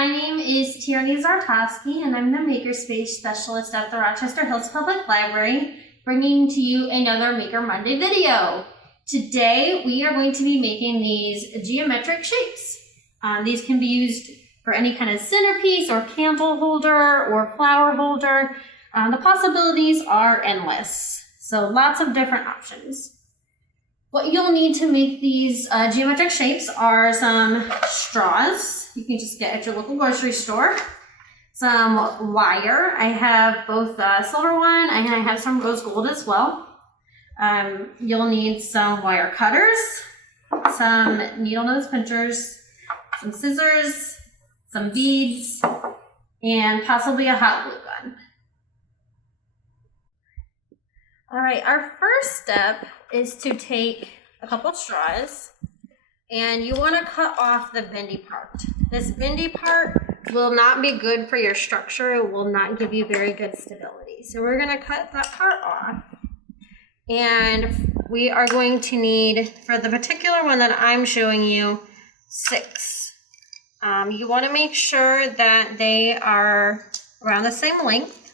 My name is Tierney and I'm the Makerspace specialist at the Rochester Hills Public Library, bringing to you another Maker Monday video. Today, we are going to be making these geometric shapes. These can be used for any kind of centerpiece or candle holder or flower holder. The possibilities are endless, so lots of different options. What you'll need to make these geometric shapes are some straws. You can just get at your local grocery store. Some wire. I have both silver one and I have some rose gold as well. You'll need some wire cutters, some needle nose pinchers, some scissors, some beads, and possibly a hot glue gun. All right, our first step is to take a couple straws and you want to cut off the bendy part. This bendy part will not be good for your structure. It will not give you very good stability. So we're going to cut that part off. And we are going to need, for the particular one that I'm showing you, 6. You want to make sure that they are around the same length.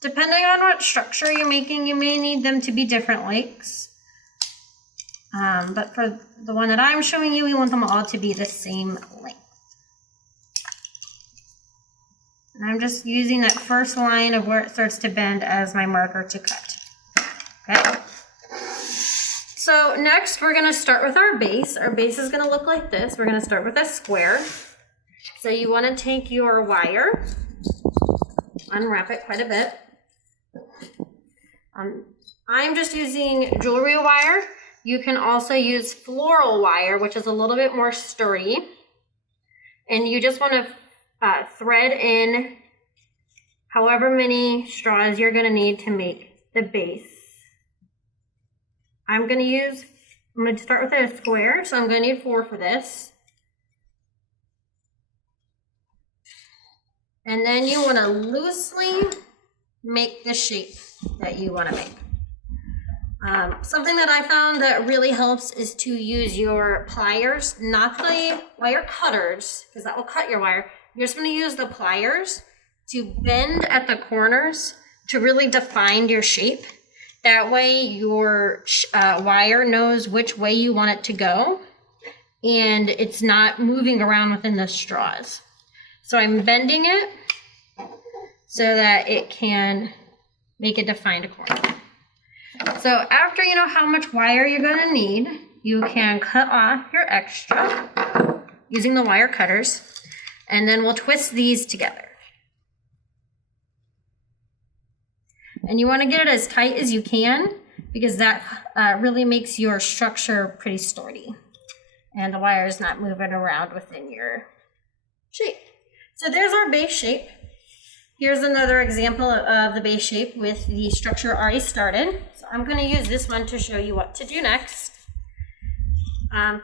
Depending on what structure you're making, you may need them to be different lengths. But for the one that I'm showing you, we want them all to be the same length. And I'm just using that first line of where it starts to bend as my marker to cut. Okay. So next we're going to start with our base. Our base is going to look like this. We're going to start with a square. So you want to take your wire, unwrap it quite a bit. I'm just using jewelry wire. You can also use floral wire, which is a little bit more sturdy. And you just want to thread in however many straws you're going to need to make the base. I'm going to start with a square, so I'm going to need 4 for this. And then you want to loosely make the shape that you want to make. Something that I found that really helps is to use your pliers, not the wire cutters, because that will cut your wire. You're just going to use the pliers to bend at the corners to really define your shape. That way your wire knows which way you want it to go, and it's not moving around within the straws. So I'm bending it so that it can make a defined corner. So after you know how much wire you're going to need, you can cut off your extra using the wire cutters, and then we'll twist these together. And you want to get it as tight as you can because that really makes your structure pretty sturdy and the wire is not moving around within your shape. So there's our base shape. Here's another example of the base shape with the structure already started. So I'm going to use this one to show you what to do next.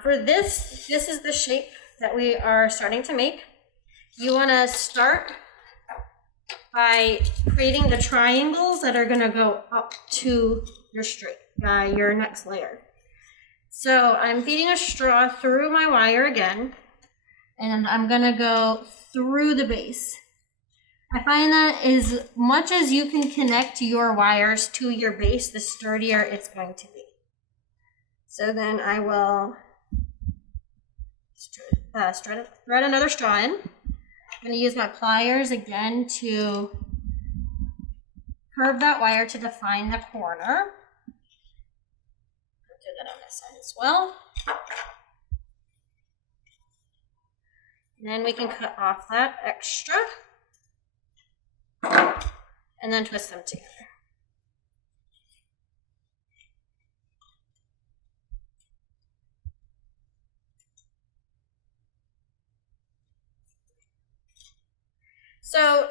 For this is the shape that we are starting to make. You want to start by creating the triangles that are going to go up to your next layer. So I'm feeding a straw through my wire again, and I'm going to go through the base. I find that as much as you can connect your wires to your base, the sturdier it's going to be. So then I will thread another straw in. I'm going to use my pliers again to curve that wire to define the corner. I'll do that on this side as well. And then we can cut off that extra and then twist them together. So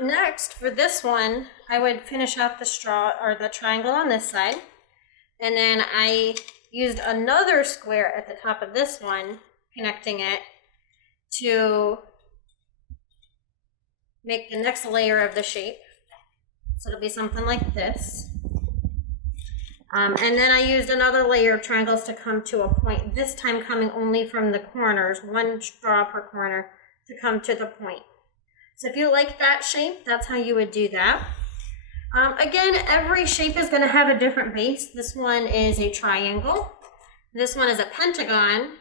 next for this one, I would finish out the straw or the triangle on this side. And then I used another square at the top of this one, connecting it to make the next layer of the shape. So it'll be something like this. And then I used another layer of triangles to come to a point, this time coming only from the corners, one straw per corner, to come to the point. So if you like that shape, that's how you would do that. Again, every shape is going to have a different base. This one is a triangle. This one is a pentagon.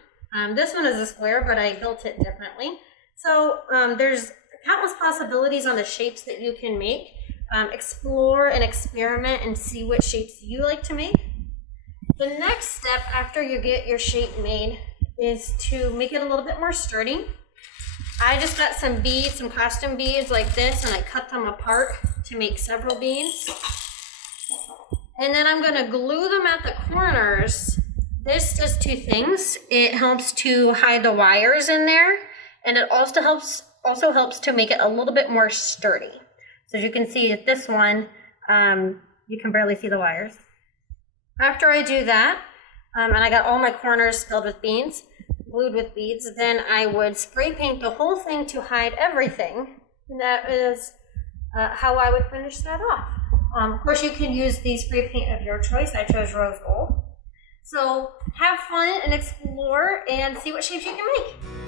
This one is a square, but I built it differently. So there's countless possibilities on the shapes that you can make. Explore and experiment and see what shapes you like to make. The next step after you get your shape made is to make it a little bit more sturdy. I just got some beads, some costume beads like this, and I cut them apart to make several beads. And then I'm going to glue them at the corners. This does two things. It helps to hide the wires in there, and it also helps to make it a little bit more sturdy. So as you can see at this one, you can barely see the wires. After I do that, and I got all my corners filled with beads, glued with beads, then I would spray paint the whole thing to hide everything. And that is how I would finish that off. Of course, you can use the spray paint of your choice. I chose rose gold. So have fun and explore and see what shapes you can make.